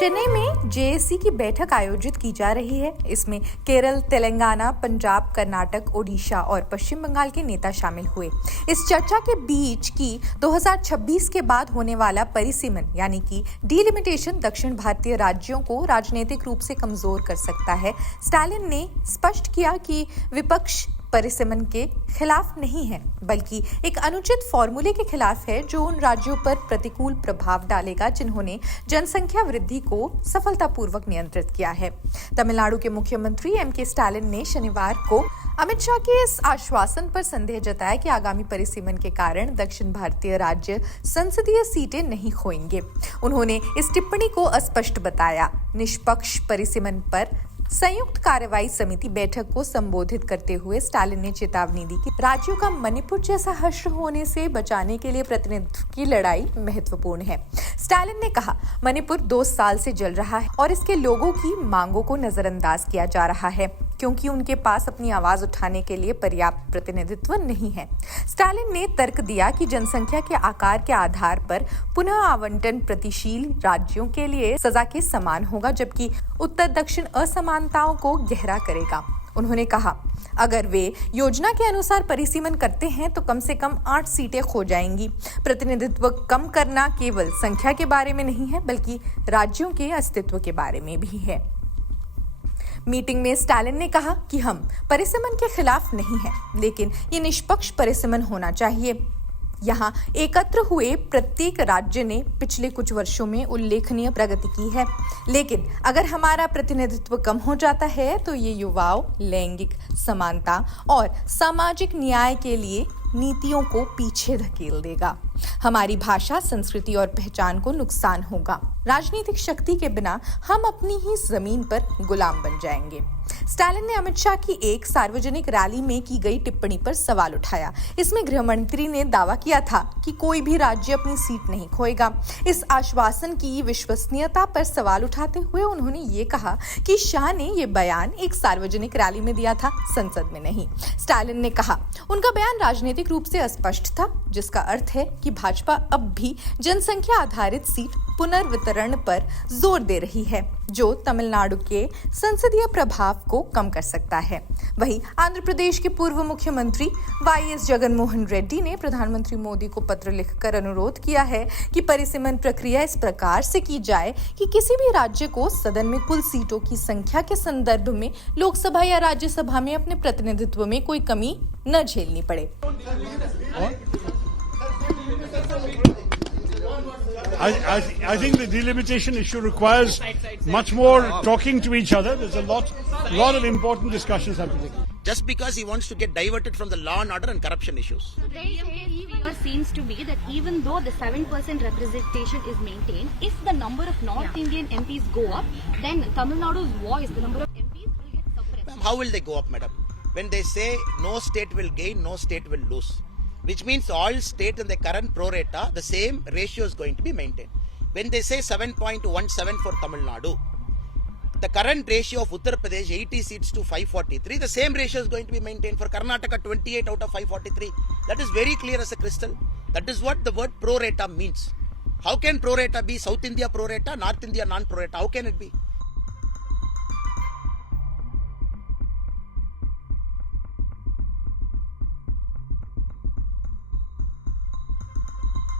चेन्नई में जेएसी की बैठक आयोजित की जा रही है। इसमें केरल, तेलंगाना, पंजाब, कर्नाटक, ओडिशा और पश्चिम बंगाल के नेता शामिल हुए। इस चर्चा के बीच की 2026 के बाद होने वाला परिसीमन यानी कि डिलिमिटेशन दक्षिण भारतीय राज्यों को राजनीतिक रूप से कमजोर कर सकता है। स्टालिन ने स्पष्ट किया कि विपक्ष परिसीमन के खिलाफ नहीं है, बल्कि एक अनुचित फॉर्मूले के खिलाफ है जो उन राज्यों पर प्रतिकूल प्रभाव डालेगा जिन्होंने जनसंख्या वृद्धि को सफलतापूर्वक नियंत्रित किया है। तमिलनाडु के मुख्यमंत्री एमके स्टालिन ने शनिवार को अमित शाह के इस आश्वासन पर संदेह जताया कि आगामी परिसीमन के कारण दक्षिण भारतीय राज्य संसदीय सीटें नहीं खोएंगे। उन्होंने इस टिप्पणी को अस्पष्ट बताया। निष्पक्ष परिसीमन पर संयुक्त कार्रवाई समिति बैठक को संबोधित करते हुए स्टालिन ने चेतावनी दी कि राज्यों का मणिपुर जैसा हश्र होने से बचाने के लिए प्रतिनिधित्व की लड़ाई महत्वपूर्ण है। स्टालिन ने कहा, मणिपुर 2 साल से जल रहा है और इसके लोगों की मांगों को नजरअंदाज किया जा रहा है क्योंकि उनके पास अपनी आवाज उठाने के लिए पर्याप्त प्रतिनिधित्व नहीं है। स्टालिन ने तर्क दिया कि जनसंख्या के आकार के आधार पर पुनः आवंटन प्रतिशील राज्यों के लिए सजा के समान होगा, जबकि उत्तर दक्षिण असमानताओं को गहरा करेगा। उन्होंने कहा, अगर वे योजना के अनुसार परिसीमन करते हैं तो कम से कम 8 सीटें खो जाएंगी। प्रतिनिधित्व कम करना केवल संख्या के बारे में नहीं है, बल्कि राज्यों के अस्तित्व के बारे में भी है। मीटिंग में स्टालिन ने कहा कि हम परिसीमन के खिलाफ नहीं हैं, लेकिन ये निष्पक्ष परिसीमन होना चाहिए। यहाँ एकत्र हुए प्रत्येक राज्य ने पिछले कुछ वर्षों में उल्लेखनीय प्रगति की है, लेकिन अगर हमारा प्रतिनिधित्व कम हो जाता है तो ये युवाओं, लैंगिक समानता और सामाजिक न्याय के लिए नीतियों को पीछे धकेल देगा। हमारी भाषा, संस्कृति और पहचान को नुकसान होगा। राजनीतिक शक्ति के बिना हम अपनी ही जमीन पर गुलाम बन जाएंगे। स्टालिन ने अमित शाह की एक सार्वजनिक रैली में की गई टिप्पणी पर सवाल उठाया। इसमें गृह मंत्री ने दावा किया था कि कोई भी राज्य अपनी सीट नहीं खोएगा। इस आश्वासन की विश्वसनीयता पर सवाल उठाते हुए उन्होंने ये कहा कि शाह ने ये बयान एक सार्वजनिक रैली में दिया था, संसद में नहीं। स्टालिन ने कहा, उनका बयान राजनीतिक रूप से अस्पष्ट था, जिसका अर्थ है कि भाजपा अब भी जनसंख्या आधारित सीट पुनर्वितरण पर जोर दे रही है, जो तमिलनाडु के संसदीय प्रभाव को कम कर सकता है। वहीं आंध्र प्रदेश के पूर्व मुख्यमंत्री वाईएस जगनमोहन रेड्डी ने प्रधानमंत्री मोदी को पत्र लिखकर अनुरोध किया है कि परिसीमन प्रक्रिया इस प्रकार से की जाए कि किसी भी राज्य को सदन में कुल सीटों की संख्या के संदर्भ में लोकसभा या राज्यसभा में अपने प्रतिनिधित्व में कोई कमी न झेलनी पड़े। I think the delimitation issue requires much more talking to each other. There's a lot of important discussions happening. Just because he wants to get diverted from the law and order and corruption issues. It seems to be that even though the 7% representation is maintained, if the number of North Indian MPs go up, then Tamil Nadu's voice, the number of MPs will get suppressed. How will they go up, madam? When they say no state will gain, no state will lose. Which means all state in the current pro rata, the same ratio is going to be maintained. When they say 7.17 for Tamil Nadu, the current ratio of Uttar Pradesh 80 seats to 543, the same ratio is going to be maintained for Karnataka 28 out of 543. That is very clear as a crystal. That is what the word pro rata means. How can pro rata be South India pro rata, North India non pro rata? How can it be?